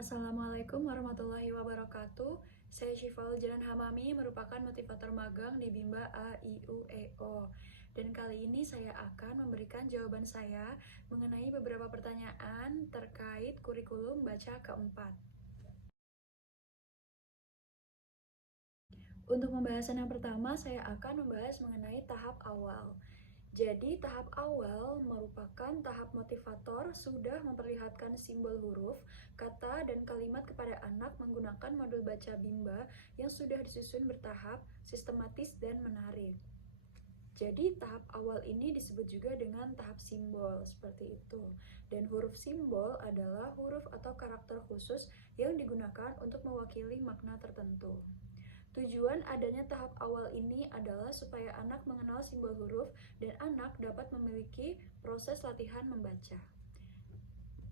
Assalamualaikum warahmatullahi wabarakatuh. Saya Syifaul Janan Hamami, merupakan motivator magang di Bimba A.I.U.E.O. Dan kali ini saya akan memberikan jawaban saya mengenai beberapa pertanyaan terkait kurikulum baca keempat. Untuk pembahasan yang pertama, saya akan membahas mengenai tahap awal. Jadi, tahap awal merupakan tahap motivator sudah memperlihatkan simbol huruf, kata, dan kalimat kepada anak menggunakan modul baca Bimba yang sudah disusun bertahap, sistematis, dan menarik. Jadi, tahap awal ini disebut juga dengan tahap simbol, seperti itu. Dan huruf simbol adalah huruf atau karakter khusus yang digunakan untuk mewakili makna tertentu. Tujuan adanya tahap awal ini adalah supaya anak mengenal simbol huruf dan anak dapat memiliki proses latihan membaca.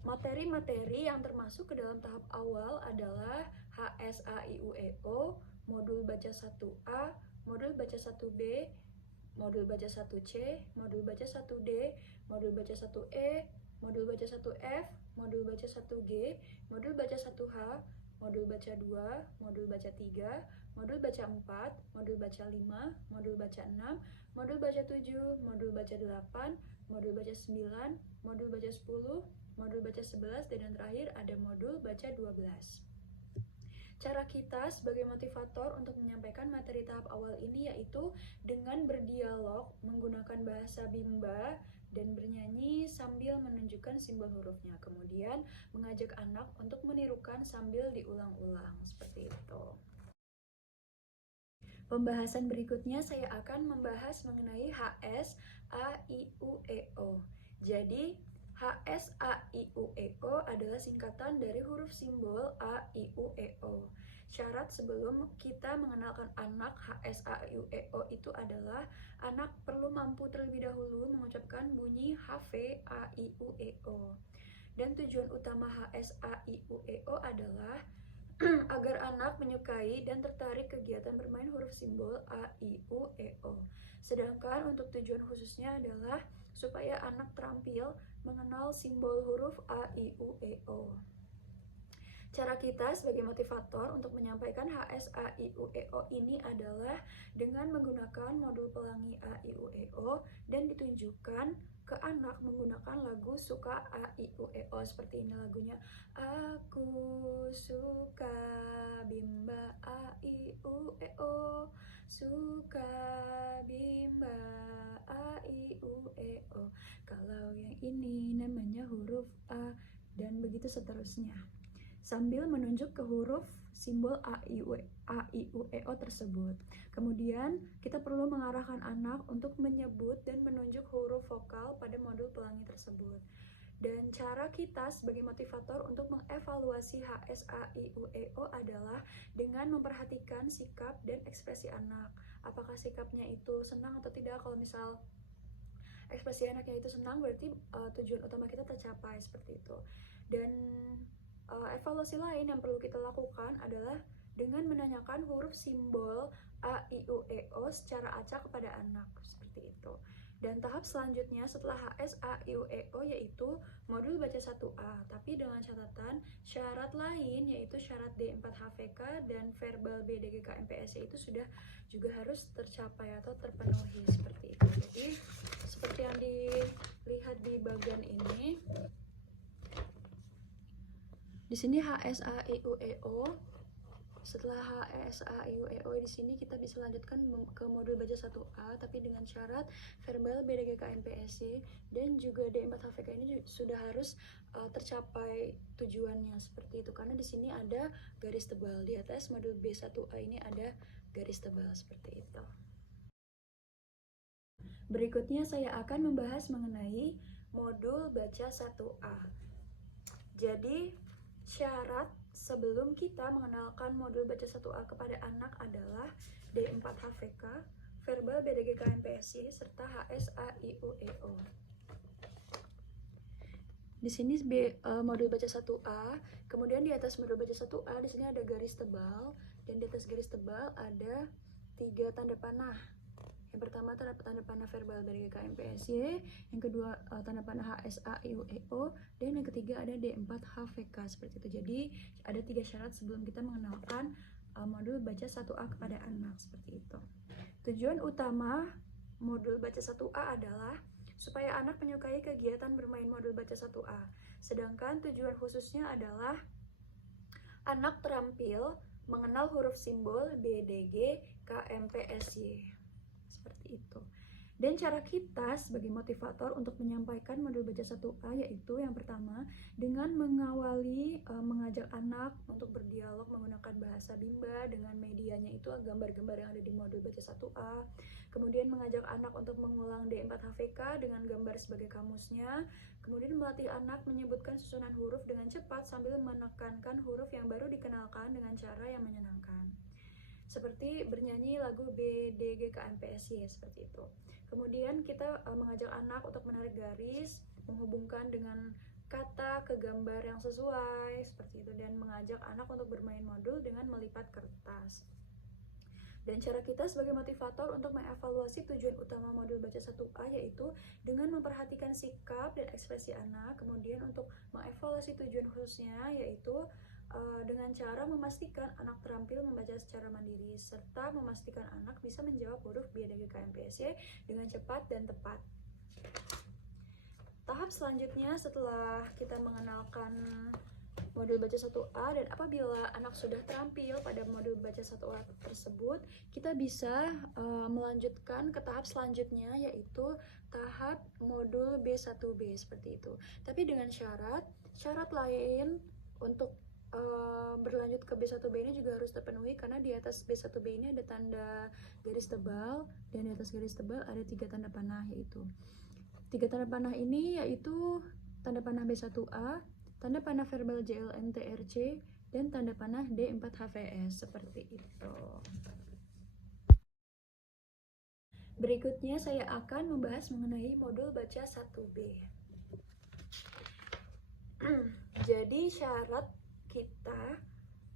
Materi-materi yang termasuk ke dalam tahap awal adalah HSAIUEO, modul baca 1A, modul baca 1B, modul baca 1C, modul baca 1D, modul baca 1E, modul baca 1F, modul baca 1G, modul baca 1H, modul baca 2, modul baca 3, modul baca 4, modul baca 5, modul baca 6, modul baca 7, modul baca 8, modul baca 9, modul baca 10, modul baca 11, dan yang terakhir ada modul baca 12. Cara kita sebagai motivator untuk menyampaikan materi tahap awal ini yaitu dengan berdialog menggunakan bahasa Bimba dan bernyanyi sambil menunjukkan simbol hurufnya. Kemudian mengajak anak untuk menirukan sambil diulang-ulang, seperti itu. Pembahasan berikutnya saya akan membahas mengenai HS, A, I, U, E, O. Jadi, HS, A, I, U, E, O adalah singkatan dari huruf simbol A, I, U, E, O. Syarat sebelum kita mengenalkan anak HS, A, I, U, E, O itu adalah anak perlu mampu terlebih dahulu mengucapkan bunyi HV, A, I, U, E, O. Dan tujuan utama HS, A, I, U, E, O adalah agar anak menyukai dan tertarik kegiatan bermain huruf simbol A, I, U, E, O. Sedangkan untuk tujuan khususnya adalah supaya anak terampil mengenal simbol huruf A, I, U, E, O. Cara kita sebagai motivator untuk menyampaikan HS, A, I, U, E, O ini adalah dengan menggunakan modul pelangi A, I, U, E, O dan ditunjukkan ke anak menggunakan lagu Suka A, I, U, E, O. Seperti ini lagunya. Aku suka Bimba A, I, U, E, O. Suka Bimba A, I, U, E, O. Kalau yang ini namanya huruf A, dan begitu seterusnya. Sambil menunjuk ke huruf simbol A, I, U, E, O tersebut. Kemudian kita perlu mengarahkan anak untuk menyebut dan menunjuk huruf vokal pada modul pelangi tersebut. Dan cara kita sebagai motivator untuk mengevaluasi HS, A, I, U, E, O adalah dengan memperhatikan sikap dan ekspresi anak. Apakah sikapnya itu senang atau tidak? Kalau misal ekspresi anaknya itu senang, berarti tujuan utama kita tercapai, seperti itu. Dan evaluasi lain yang perlu kita lakukan adalah dengan menanyakan huruf simbol A, I, U, E, O secara acak kepada anak, seperti itu. Dan tahap selanjutnya setelah HS, A, I, U, E, O yaitu modul baca 1A, tapi dengan catatan syarat lain yaitu syarat D4HVK dan verbal BDGK MPSC itu sudah juga harus tercapai atau terpenuhi, seperti itu. Jadi seperti yang dilihat di bagian ini, di sini HS, A, I, U, E, O. Setelah HS, A, I, U, E, O di sini kita bisa lanjutkan ke modul baca 1A tapi dengan syarat verbal BDGK MPSC dan juga D4HVK ini sudah harus tercapai tujuannya, seperti itu. Karena di sini ada garis tebal, di atas modul B1A ini ada garis tebal, seperti itu. Berikutnya saya akan membahas mengenai modul baca 1A. Jadi syarat sebelum kita mengenalkan modul baca 1A kepada anak adalah D4HVK, verbal BDGK MPSC, serta HS, A, I, U, E, O. Di sini modul baca 1A, kemudian di atas modul baca 1A di sini ada garis tebal, dan di atas garis tebal ada 3 tanda panah. Yang pertama tanda panah verbal dari KMPSY, yang kedua tanda panah HSAIUEO, dan yang ketiga ada D4HVK seperti itu. Jadi ada 3 syarat sebelum kita mengenalkan modul baca 1A kepada anak seperti itu. Tujuan utama modul baca 1A adalah supaya anak menyukai kegiatan bermain modul baca 1A. Sedangkan tujuan khususnya adalah anak terampil mengenal huruf simbol BDG KMPSY. Seperti itu. Dan cara kita sebagai motivator untuk menyampaikan modul baca 1A yaitu yang pertama dengan mengawali mengajak anak untuk berdialog menggunakan bahasa Bimba dengan medianya itu gambar-gambar yang ada di modul baca 1A. Kemudian mengajak anak untuk mengulang D4HVK dengan gambar sebagai kamusnya. Kemudian melatih anak menyebutkan susunan huruf dengan cepat sambil menekankan huruf yang baru dikenalkan dengan cara yang menyenangkan. Seperti bernyanyi lagu BDG KMPSY seperti itu. Kemudian kita mengajak anak untuk menarik garis, menghubungkan dengan kata ke gambar yang sesuai seperti itu, dan mengajak anak untuk bermain modul dengan melipat kertas. Dan cara kita sebagai motivator untuk mengevaluasi tujuan utama modul baca 1A yaitu dengan memperhatikan sikap dan ekspresi anak. Kemudian untuk mengevaluasi tujuan khususnya yaitu dengan cara memastikan anak terampil membaca secara mandiri serta memastikan anak bisa menjawab huruf BDG KMPSY dengan cepat dan tepat. Tahap selanjutnya setelah kita mengenalkan modul baca 1A dan apabila anak sudah terampil pada modul baca 1A tersebut, kita bisa melanjutkan ke tahap selanjutnya yaitu tahap modul B1B seperti itu. Tapi dengan syarat lain untuk berlanjut ke B1B ini juga harus terpenuhi karena di atas B1B ini ada tanda garis tebal dan di atas garis tebal ada 3 tanda panah yaitu 3 tanda panah ini yaitu tanda panah B1A, tanda panah verbal JLNTRC, dan tanda panah D4HVS seperti itu. Berikutnya saya akan membahas mengenai modul baca 1B. Jadi syarat kita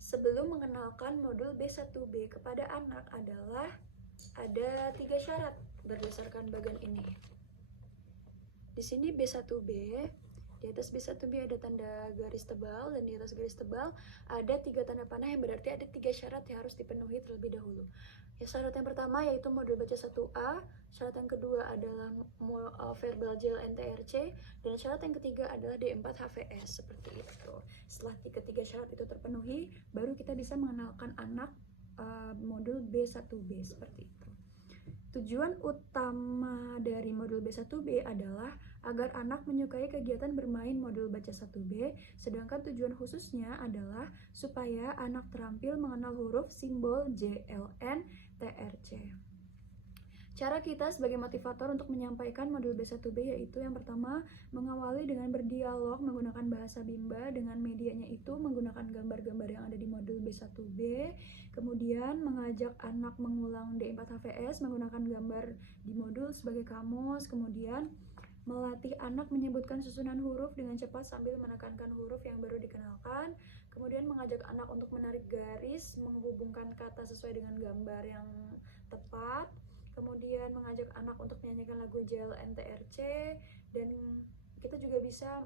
sebelum mengenalkan modul B1B kepada anak adalah ada 3 syarat berdasarkan bagian ini. Di sini B1B, di atas B1B ada tanda garis tebal dan di atas garis tebal ada 3 tanda panah yang berarti ada 3 syarat yang harus dipenuhi terlebih dahulu. Ya, syarat yang pertama yaitu modul baca 1A, syarat yang kedua adalah verbal JLNTRC, dan syarat yang ketiga adalah D4HVS seperti itu. Setelah ketiga syarat itu terpenuhi, baru kita bisa mengenalkan anak modul B1B seperti itu. Tujuan utama dari modul B1B adalah agar anak menyukai kegiatan bermain modul baca 1B, sedangkan tujuan khususnya adalah supaya anak terampil mengenal huruf simbol JLN TRC. Cara kita sebagai motivator untuk menyampaikan modul B1B yaitu yang pertama mengawali dengan berdialog menggunakan bahasa Bimba dengan medianya itu menggunakan gambar-gambar yang ada di modul B1B. Kemudian mengajak anak mengulang D4HVS menggunakan gambar di modul sebagai kamus. Kemudian melatih anak menyebutkan susunan huruf dengan cepat sambil menekankan huruf yang baru dikenalkan. Kemudian mengajak anak untuk menarik garis, menghubungkan kata sesuai dengan gambar yang tepat. Kemudian mengajak anak untuk menyanyikan lagu JLNTRC, dan kita juga bisa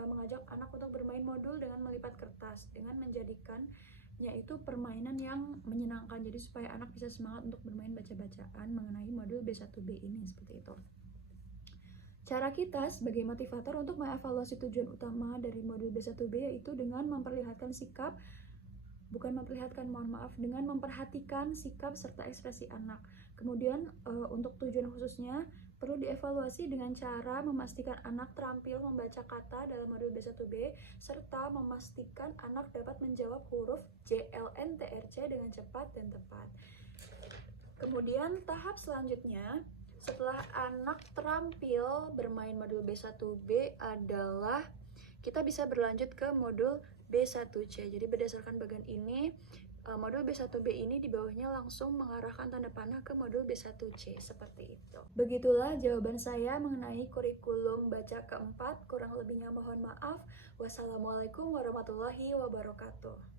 mengajak anak untuk bermain modul dengan melipat kertas dengan menjadikannya itu permainan yang menyenangkan, jadi supaya anak bisa semangat untuk bermain baca-bacaan mengenai modul B1B ini seperti itu. Cara kita sebagai motivator untuk mengevaluasi tujuan utama dari modul B1B yaitu dengan memperlihatkan sikap, dengan memperhatikan sikap serta ekspresi anak. Kemudian untuk tujuan khususnya perlu dievaluasi dengan cara memastikan anak terampil membaca kata dalam modul B1B serta memastikan anak dapat menjawab huruf JLNTRC dengan cepat dan tepat. Kemudian tahap selanjutnya setelah anak terampil bermain modul B1B adalah kita bisa berlanjut ke modul B1C. Jadi berdasarkan bagian ini, modul B1B ini di bawahnya langsung mengarahkan tanda panah ke modul B1C seperti itu. Begitulah jawaban saya mengenai kurikulum baca keempat. Kurang lebihnya mohon maaf. Wassalamualaikum warahmatullahi wabarakatuh.